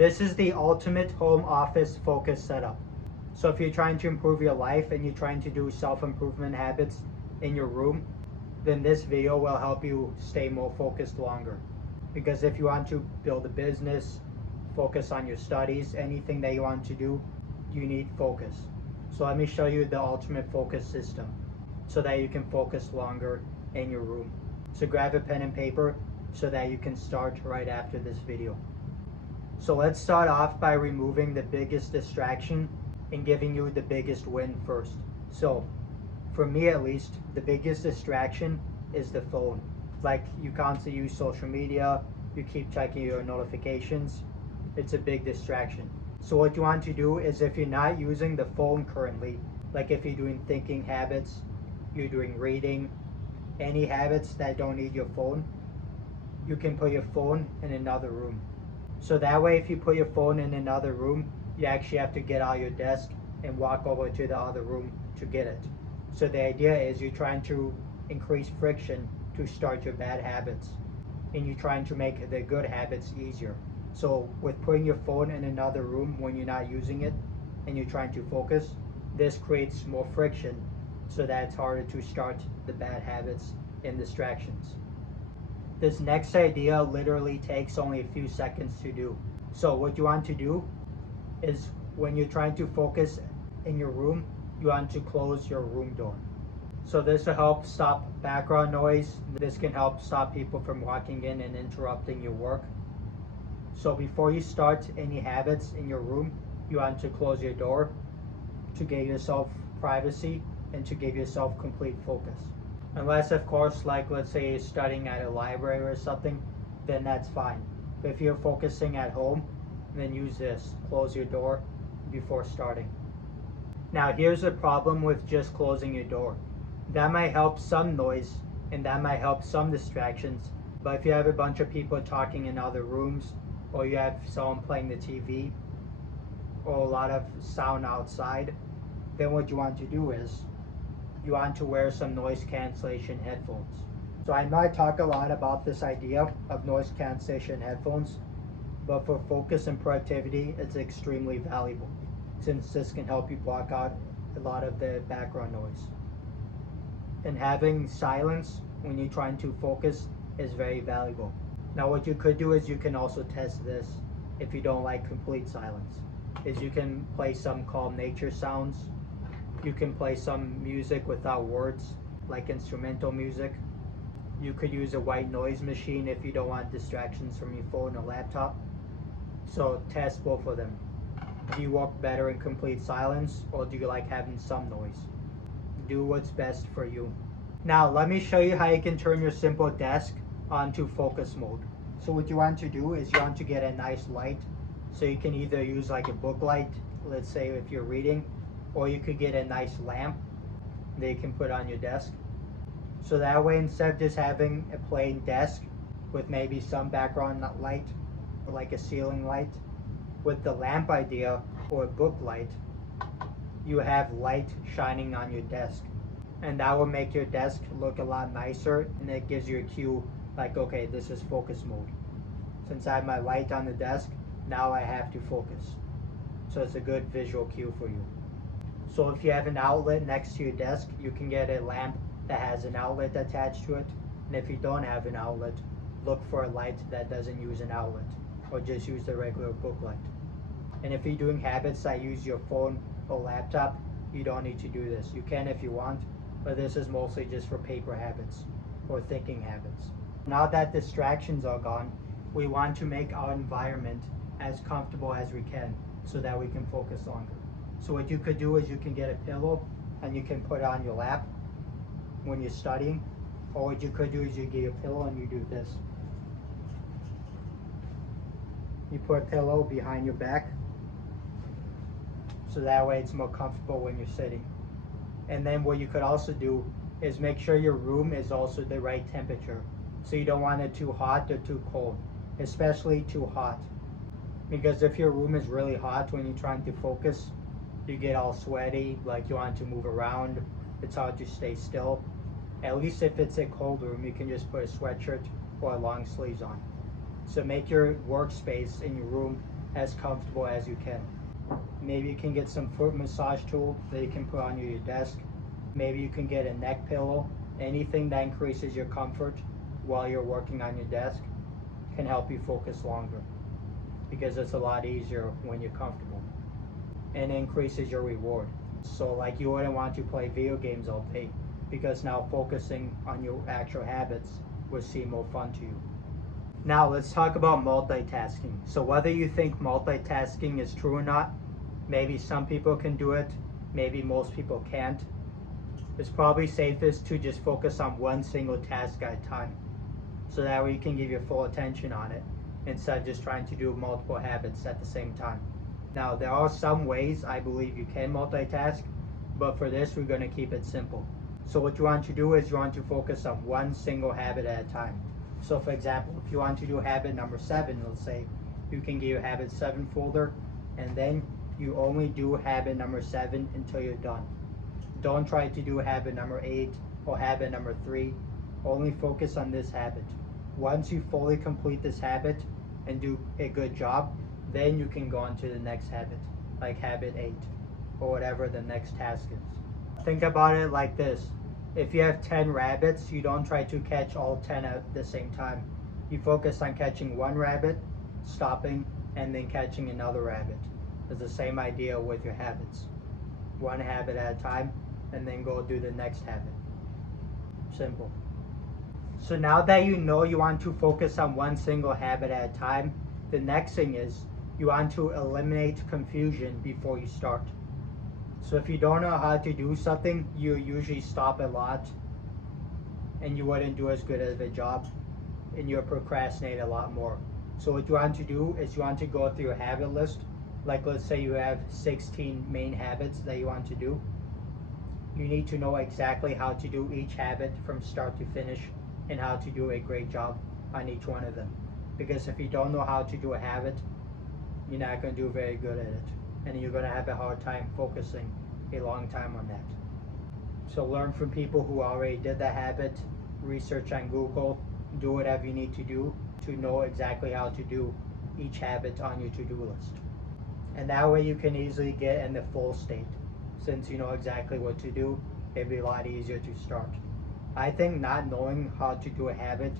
This is the ultimate home office focus setup. So if you're trying to improve your life and you're trying to do self-improvement habits in your room, then this video will help you stay more focused longer. Because if you want to build a business, focus on your studies, anything that you want to do, you need focus. So let me show you the ultimate focus system so that you can focus longer in your room. So grab a pen and paper so that you can start right after this video. So let's start off by removing the biggest distraction and giving you the biggest win first. So for me at least, the biggest distraction is the phone. Like you constantly use social media, you keep checking your notifications, it's a big distraction. So what you want to do is, if you're not using the phone currently, like if you're doing thinking habits, you're doing reading, any habits that don't need your phone, you can put your phone in another room. So that way, if you put your phone in another room, you actually have to get out of your desk and walk over to the other room to get it. So the idea is you're trying to increase friction to start your bad habits, and you're trying to make the good habits easier. So with putting your phone in another room when you're not using it and you're trying to focus, this creates more friction so that it's harder to start the bad habits and distractions. This next idea literally takes only a few seconds to do. So what you want to do is, when you're trying to focus in your room, you want to close your room door. So this will help stop background noise. This can help stop people from walking in and interrupting your work. So before you start any habits in your room, you want to close your door to give yourself privacy and to give yourself complete focus. Unless, of course, like let's say you're studying at a library or something, then that's fine. But if you're focusing at home, then use this. Close your door before starting. Now here's the problem with just closing your door. That might help some noise and that might help some distractions, but if you have a bunch of people talking in other rooms, or you have someone playing the TV, or a lot of sound outside, then what you want to do is you want to wear some noise cancellation headphones. So I know I talk a lot about this idea of noise cancellation headphones, but for focus and productivity, it's extremely valuable, since this can help you block out a lot of the background noise. And having silence when you're trying to focus is very valuable. Now what you could do is you can also test this if you don't like complete silence, is you can play some calm nature sounds. You can play some music without words, like instrumental music. You could use a white noise machine if you don't want distractions from your phone or laptop. So test both of them. Do you work better in complete silence, or do you like having some noise? Do what's best for you. Now let me show you how you can turn your simple desk onto focus mode. So what you want to do is you want to get a nice light. So you can either use like a book light, let's say if you're reading, or you could get a nice lamp that you can put on your desk. So that way, instead of just having a plain desk with maybe some background light, or like a ceiling light, with the lamp idea or a book light, you have light shining on your desk. And that will make your desk look a lot nicer, and it gives you a cue like, okay, this is focus mode. Since I have my light on the desk, now I have to focus. So it's a good visual cue for you. So if you have an outlet next to your desk, you can get a lamp that has an outlet attached to it. And if you don't have an outlet, look for a light that doesn't use an outlet, or just use the regular book light. And if you're doing habits that use your phone or laptop, you don't need to do this. You can if you want, but this is mostly just for paper habits or thinking habits. Now that distractions are gone, we want to make our environment as comfortable as we can so that we can focus longer. So what you could do is you can get a pillow and you can put it on your lap when you're studying. Or what you could do is you get a pillow and you do this. You put a pillow behind your back, so that way it's more comfortable when you're sitting. And then what you could also do is make sure your room is also the right temperature. So you don't want it too hot or too cold, especially too hot. Because if your room is really hot when you're trying to focus, you get all sweaty, like you want to move around, it's hard to stay still. At least if it's a cold room, you can just put a sweatshirt or long sleeves on. So make your workspace in your room as comfortable as you can. Maybe you can get some foot massage tool that you can put on your desk. Maybe you can get a neck pillow. Anything that increases your comfort while you're working on your desk can help you focus longer, because it's a lot easier when you're comfortable, and increases your reward. So like, you wouldn't want to play video games all day, because now focusing on your actual habits would seem more fun to you. Now let's talk about multitasking. So whether you think multitasking is true or not, maybe some people can do it, maybe most people can't. It's probably safest to just focus on one single task at a time, so that way you can give your full attention on it instead of just trying to do multiple habits at the same time. Now there are some ways I believe you can multitask, but for this we're going to keep it simple. So what you want to do is you want to focus on one single habit at a time. So for example, if you want to do habit number 7, let's say, you can give your habit 7 folder, and then you only do habit number 7 until you're done. Don't try to do habit number 8 or habit number 3. Only focus on this habit. Once you fully complete this habit and do a good job, then you can go on to the next habit, like habit 8 or whatever the next task is. Think about it like this. If you have 10 rabbits, you don't try to catch all 10 at the same time. You focus on catching one rabbit, stopping, and then catching another rabbit. It's the same idea with your habits. One habit at a time, and then go do the next habit. Simple. So now that you know you want to focus on one single habit at a time, the next thing is you want to eliminate confusion before you start. So if you don't know how to do something, you usually stop a lot, and you wouldn't do as good of a job, and you'll procrastinate a lot more. So what you want to do is you want to go through your habit list. Like, let's say you have 16 main habits that you want to do. You need to know exactly how to do each habit from start to finish, and how to do a great job on each one of them. Because if you don't know how to do a habit, you're not going to do very good at it, and you're going to have a hard time focusing a long time on that. So learn from people who already did the habit, research on Google, do whatever you need to do to know exactly how to do each habit on your to-do list. And that way you can easily get in the full state. Since you know exactly what to do, it'd be a lot easier to start. I think not knowing how to do a habit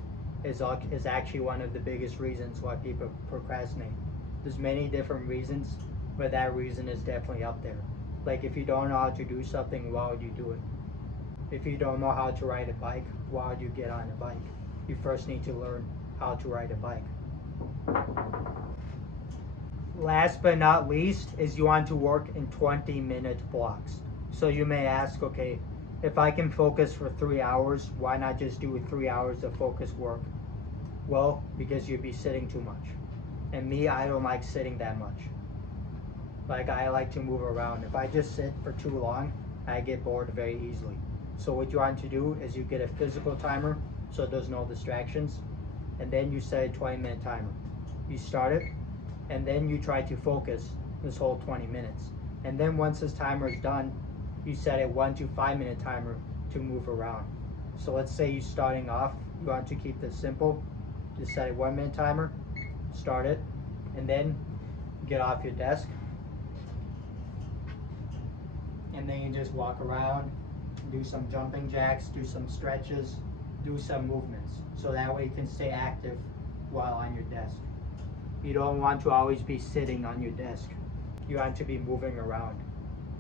is actually one of the biggest reasons why people procrastinate. There's many different reasons, but that reason is definitely up there. Like, if you don't know how to do something, why would you do it? If you don't know how to ride a bike, why would you get on a bike? You first need to learn how to ride a bike. Last but not least is you want to work in 20-minute blocks. So you may ask, okay, if I can focus for 3 hours, why not just do 3 hours of focused work? Well, because you'd be sitting too much. And me, I don't like sitting that much. Like, I like to move around. If I just sit for too long, I get bored very easily. So what you want to do is you get a physical timer, so there's no distractions, and then you set a 20-minute timer. You start it, and then you try to focus this whole 20 minutes. And then once this timer is done, you set a 1 to 5 minute timer to move around. So let's say you're starting off, you want to keep this simple, just set a 1 minute timer, start it, and then get off your desk, and then you just walk around, do some jumping jacks, do some stretches, do some movements, so that way you can stay active while on your desk. You don't want to always be sitting on your desk. You want to be moving around.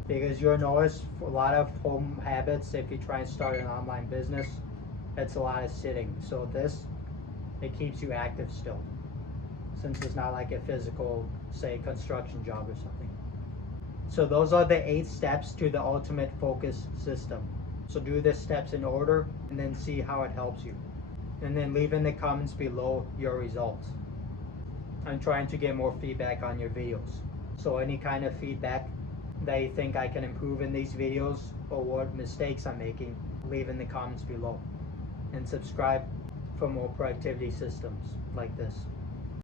Because you'll notice a lot of home habits, if you try and start an online business, it's a lot of sitting. So this, it keeps you active still, since it's not like a physical, say, construction job or something. So those are the 8 steps to the ultimate focus system. So do the steps in order, and then see how it helps you. And then leave in the comments below your results. I'm trying to get more feedback on your videos. So any kind of feedback that you think I can improve in these videos, or what mistakes I'm making, leave in the comments below. And subscribe for more productivity systems like this.